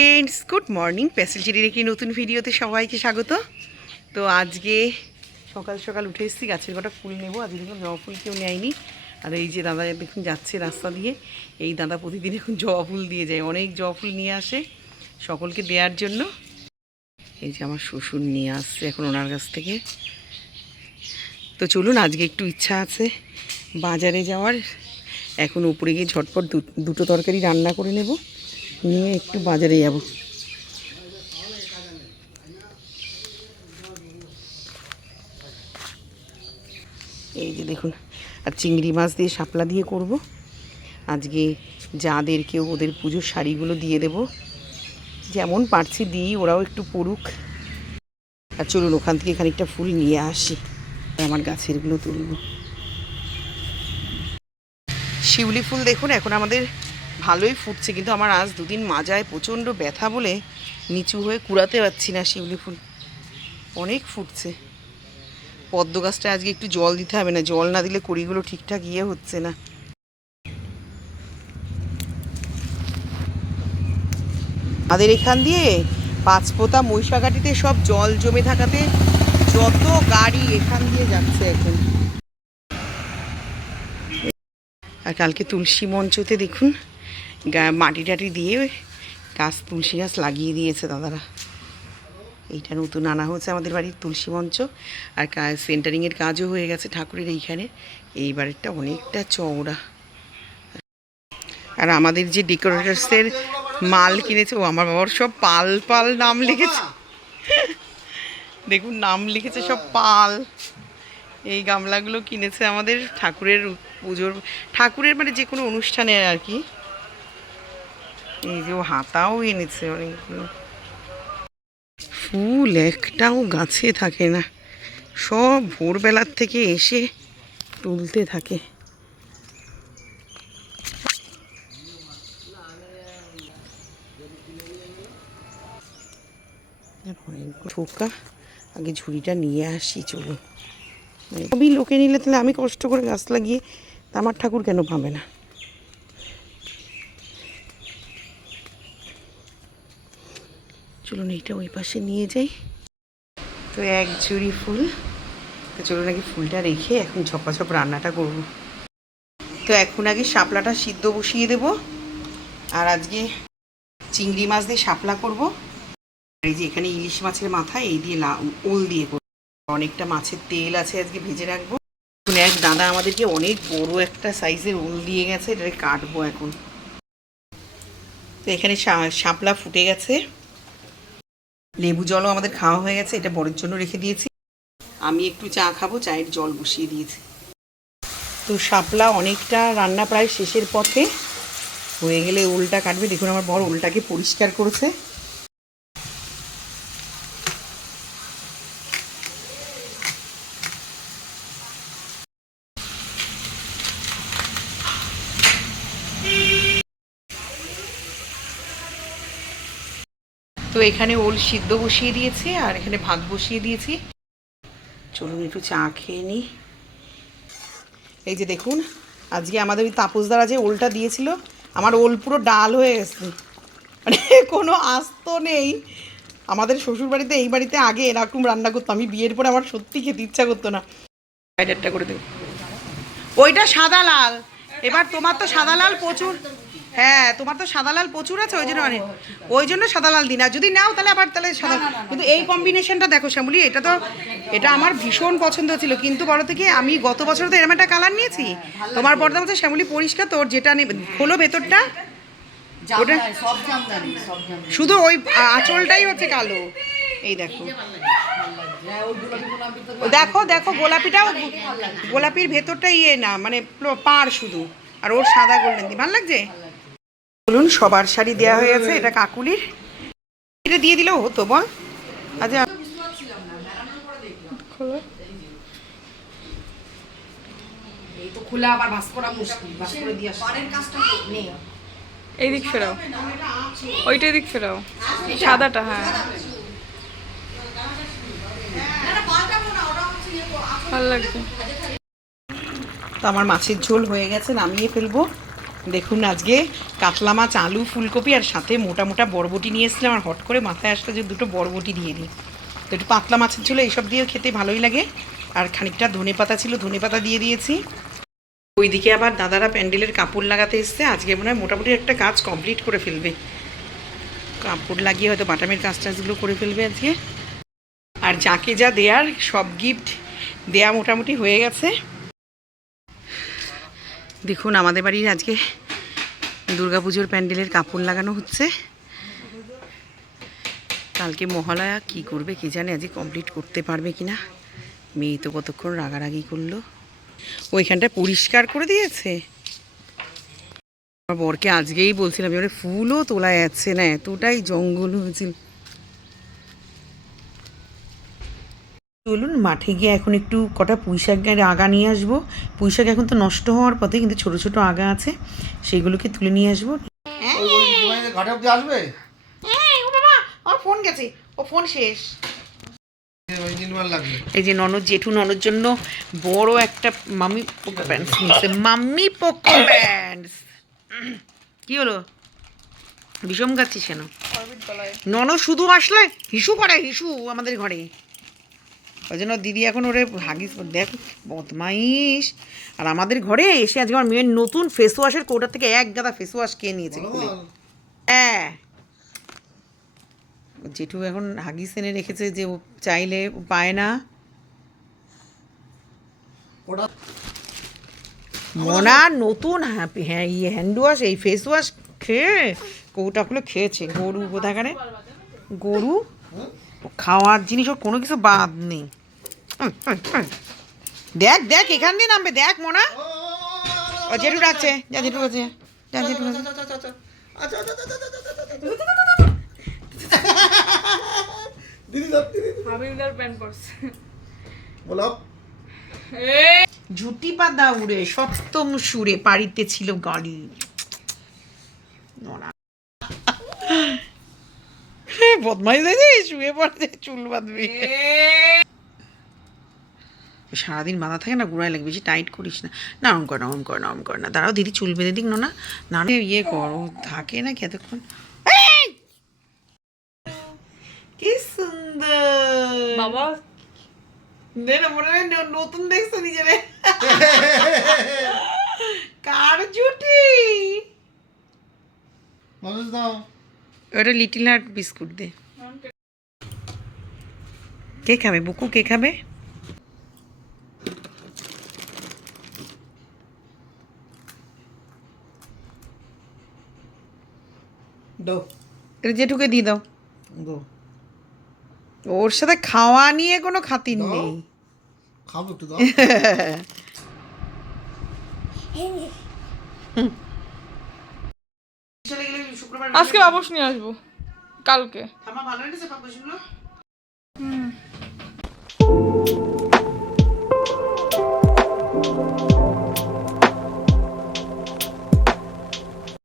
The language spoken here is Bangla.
Friends, good morning. প্যাসেল চিরির একটি নতুন ভিডিওতে সবাইকে স্বাগত। তো আজকে সকাল সকাল উঠে এসেছি, গাছের কটা ফুল নেবো। আজকে দেখুন জবা ফুল কেউ নেয়নি। আর এই যে দাদা দেখুন যাচ্ছে রাস্তা দিয়ে, এই দাদা প্রতিদিন এখন জবা ফুল দিয়ে যায়, অনেক জবা ফুল নিয়ে আসে সকলকে দেওয়ার জন্য। এই যে আমার শ্বশুর নিয়ে আসছে এখন ওনার কাছ থেকে। তো চলুন, আজকে একটু ইচ্ছা আছে বাজারে যাওয়ার। এখন উপরে গিয়ে ঝটপট দুটো তরকারি রান্না করে নেব, নিয়ে একটু বাজারে যাব। এই যে দেখুন, আর চিংড়ি মাছ দিয়ে শাপলা দিয়ে করব। আজকে যাদেরকেও ওদের পুজোর শাড়িগুলো দিয়ে দেব, যেমন পারছি দিই, ওরাও একটু পড়ুক। আর চলুন ওখান থেকে খানিকটা ফুল নিয়ে আসি, আমার গাছেরগুলো তুলব। শিউলি ফুল দেখুন এখন আমাদের ভালোই ফুটছে, কিন্তু আমার আজ দুদিন মাজায় প্রচণ্ড ব্যথা বলে নিচু হয়ে কুড়াতে পারছি না। শিউলি ফুল অনেক ফুটছে। পদ্ম গাছটা আজকে একটু জল দিতে হবে, না জল না দিলে কড়িগুলো ঠিকঠাক হচ্ছে না। আমাদের এখান দিয়ে পাঁচপোতা মহিষাঘাটিতে সব জল জমে থাকাতে যত গাড়ি এখান দিয়ে যাচ্ছে এখন। আর কালকে তুলসী মঞ্চতে দেখুন মাটি টাটি দিয়ে গাছ, তুলসী গাছ লাগিয়ে দিয়েছে দাদারা। এইটা নতুন আনা হচ্ছে আমাদের বাড়ির তুলসী মঞ্চ। আর সেন্টারিংয়ের কাজও হয়ে গেছে ঠাকুরের এইখানে। এইবারেরটা অনেকটা চওড়া। আর আমাদের যে ডেকোরেটার্সের মাল কিনেছে, ও আমার বাবার সব পাল পাল নাম লিখেছে। দেখুন নাম লিখেছে সব পাল। এই গামলাগুলো কিনেছে আমাদের ঠাকুরের পুজোর, ঠাকুরের মানে যে কোনো অনুষ্ঠানে আর কি। এই যে ও হাতাও এনেছে অনেকগুলো। ফুল একটাও গাছে থাকে না, সব ভোরবেলার থেকে এসে তুলতে থাকে। ঠোকা, আগে ঝুড়িটা নিয়ে আসি চলো। সবই লোকে নিলে তাহলে আমি কষ্ট করে গাছ লাগিয়ে আমার ঠাকুর কেন পাবে না? চলুন এইটা ওই পাশে নিয়ে যাই। তো এক ঝুড়ি ফুল। তো চলুন আগে ফুলটা রেখে এখন ঝপাঝপ রান্নাটা করব। তো এখন আগে শাপলাটা সিদ্ধ বসিয়ে দেব। আর আজকে চিংড়ি মাছ দিয়ে শাপলা করব। এই যে এখানে ইলিশ মাছের মাথা, এই দিয়ে ওল দিয়ে করব। অনেকটা মাছের তেল আছে, আজকে ভেজে রাখবো। এক দাদা আমাদেরকে অনেক বড় একটা সাইজের ওল দিয়ে গেছে, এটা কাটবো এখন। তো এখানে শাপলা ফুটে গেছে, লেবু জলও আমাদের খাওয়া হয়ে গেছে, এটা বড়ের জন্য রেখে দিয়েছি। আমি একটু চা খাবো, চায়ের জল বসিয়ে দিয়েছি। তো শাপলা অনেকটা রান্না প্রায় শেষের পথে, হয়ে গেলে ওলটা কাটবে। দেখুন আমার বড় ওলটাকে পরিষ্কার করেছে। তো এখানে ওল সিদ্ধ বসিয়ে দিয়েছি, আর এখানে ভাত বসিয়ে দিয়েছি। চলুন একটু চা খেয়ে নিই। এই যে দেখুন, আজকে আমাদের ওই তাপসদারা যে ওলটা দিয়েছিল, আমার ওল পুরো ডাল হয়ে গেছে, মানে কোনো আস্ত নেই। আমাদের শ্বশুরবাড়িতে, এই বাড়িতে আগে এরকম রান্না করতো, আমি বিয়ের পরে আমার সত্যি খেতে ইচ্ছা করতো না। একটা করে দেব, ওইটা সাদা লাল। এবার তোমার তো সাদা লাল প্রচুর, হ্যাঁ তোমার তো সাদা লাল প্রচুর আছে, ওই জন্য সাদা লাল দিন। আর যদি নাও তাহলে আবার তাহলে সাদা। কিন্তু এই কম্বিনেশনটা দেখো শ্যামলি, এটা আমার ভীষণ পছন্দ ছিল। কিন্তু বলো থেকে আমি গত বছর তো এরকম একটা কালার নিয়েছি, তোমার বর্দা বলছে শ্যামলি পরিষ্কার, তোর যেটা খোলো ভেতরটা, ওটা শুধু ওই আঁচলটাই হচ্ছে কালো। এই দেখো দেখো দেখো, গোলাপিটাও, গোলাপির ভেতরটা না মানে পাড় শুধু, আর ওর সাদা গোল্ডেন দিয়ে ভালো লাগছে। বলুন সবার শাড়ি দেওয়া হয়ে গেছে, এটা কাকুলির। এটা দিয়ে দিলেও হতো বল। আচ্ছা এই তো খোলা আবার ভাঁজ করা মুশকিল, ভাঁজ করে দিয়ে পাড়ের কাজটা নেই। এই দিক ফেরাও, ওইটাই দিক ফেরাও, সাদাটা। হ্যাঁ ভালো লাগছে। তো আমার মাছের ঝোল হয়ে গেছে, নামিয়ে ফেলবো। দেখুন আজকে কাতলা মাছ, আলু, ফুলকপি আর সাথে মোটা মোটা বরবটি নিয়ে এসেছিলাম, আর হট করে মাথায় আসলো যে দুটো বরবটি দিয়ে দিই। তো একটু পাতলা মাছের ঝোলে এইসব দিয়েও খেতে ভালোই লাগে। আর খানিকটা ধনেপাতা ছিল, ধনেপাতা দিয়ে দিয়েছি। ওইদিকে আবার দাদারা প্যান্ডেলের কাপড় লাগাতে এসছে। আজকে মনে হয় মোটামুটি একটা কাজ কমপ্লিট করে ফেলবে, কাপড় লাগিয়ে হয়তো বাটামের কাজ টাজগুলো করে ফেলবে আজকে। আর যাকে যা দেয়ার সব গিফট দেয়া মোটামুটি হয়ে গেছে। দেখুন আমাদের বাড়ির আজকে দুর্গাপুজোর প্যান্ডেলের কাপড় লাগানো হচ্ছে। কালকে মহালয়া, কি করবে কি জানে, আজকে কমপ্লিট করতে পারবে কি না। মেয়ে তো কতক্ষণ রাগারাগি করলো। ওইখানটা পরিষ্কার করে দিয়েছে। আমার বরকে আজকেই বলছিলাম এবারে ফুলও তোলা যাচ্ছে না, এতটাই জঙ্গল হয়েছিল। চলুন মাঠে গিয়ে এখন একটু কটা পুঁইশাকের আগা নিয়ে আসবো। পুঁইশাক এখন তো নষ্ট হওয়ার পথে, কিন্তু ছোট ছোট আগা আছে, সেইগুলোকে তুলে নিয়ে আসবো। ঘাটে অব্দি আসবে? ও বাবা, আমার ফোন গেছে, ও ফোন শেষ। এই যে ননদ, জেঠু ননদ জন্য বড় একটা মাম্মি পোকো প্যান্টস নিয়েছে। Mummy Poco pants. কি হলো, বিষম খাচ্ছিস কেন? ননদ শুধু আসলে হিসু করে, হিসু আমাদের ঘরে। ওই জন্য দিদি এখন ওরে হাগিস, দেখ বদমাইশ। আর আমাদের ঘরে এসে আজকে আমার মেয়ের নতুন ফেস ওয়াশের কৌটার থেকে এক গাদা ফেস ওয়াশ খেয়ে নিয়েছে। হ্যাঁ, জেঠু এখন হাগিস এনে রেখেছে যে ও চাইলে ও পায় না। মোনা নতুন হ্যাঁ ইয়ে হ্যান্ড ওয়াশ, এই ফেস ওয়াশ খেয়ে কৌটাগুলো খেয়েছে। গরু কোথাকারে, গরু খাওয়ার জিনিস ওর কোনো কিছু বাদ নেই। দেখ দেখ এখান দিয়ে নামবে, দেখ মোনা। ও জেঠু ডাকছে, যা জেঠু কাছে যা, জেঠু কাছে। হাবিলদার প্যান্ট পরছে। ঝুটি পাতা উড়ে সপ্তম সুরে পাড়িতে ছিল গাড়ি। বদমাইশ হয়েছে, শুয়ে পড়ে চুল বাঁধবি। সারাদিন বাঁধা থাকে না, গুড়াই লাগে, বেশি টাইট করিস না। না অন কর না, অন কর না, অন কর না। দাঁড়াও দিদি চুল বেঁধে দিক না, না ইয়ে কর, ও থাকে না কি এতক্ষণ। কি সুন্দর বাবা, মনে হয় নতুন দেখছো নিজেরে। কার জুটি ওটা? লিটিল হার্ট বিস্কুট দে। কে খাবে বুকু, কে খাবে? এটা জেঠুকে দিয়ে দাও। ওর সাথে খাওয়া নিয়ে কোনো খাতির নেই। খাবো একটু দাও। আজকে বাবুস নিয়ে আসবো, কালকে। আমার ভালো হয়েছে পাপোশগুলো।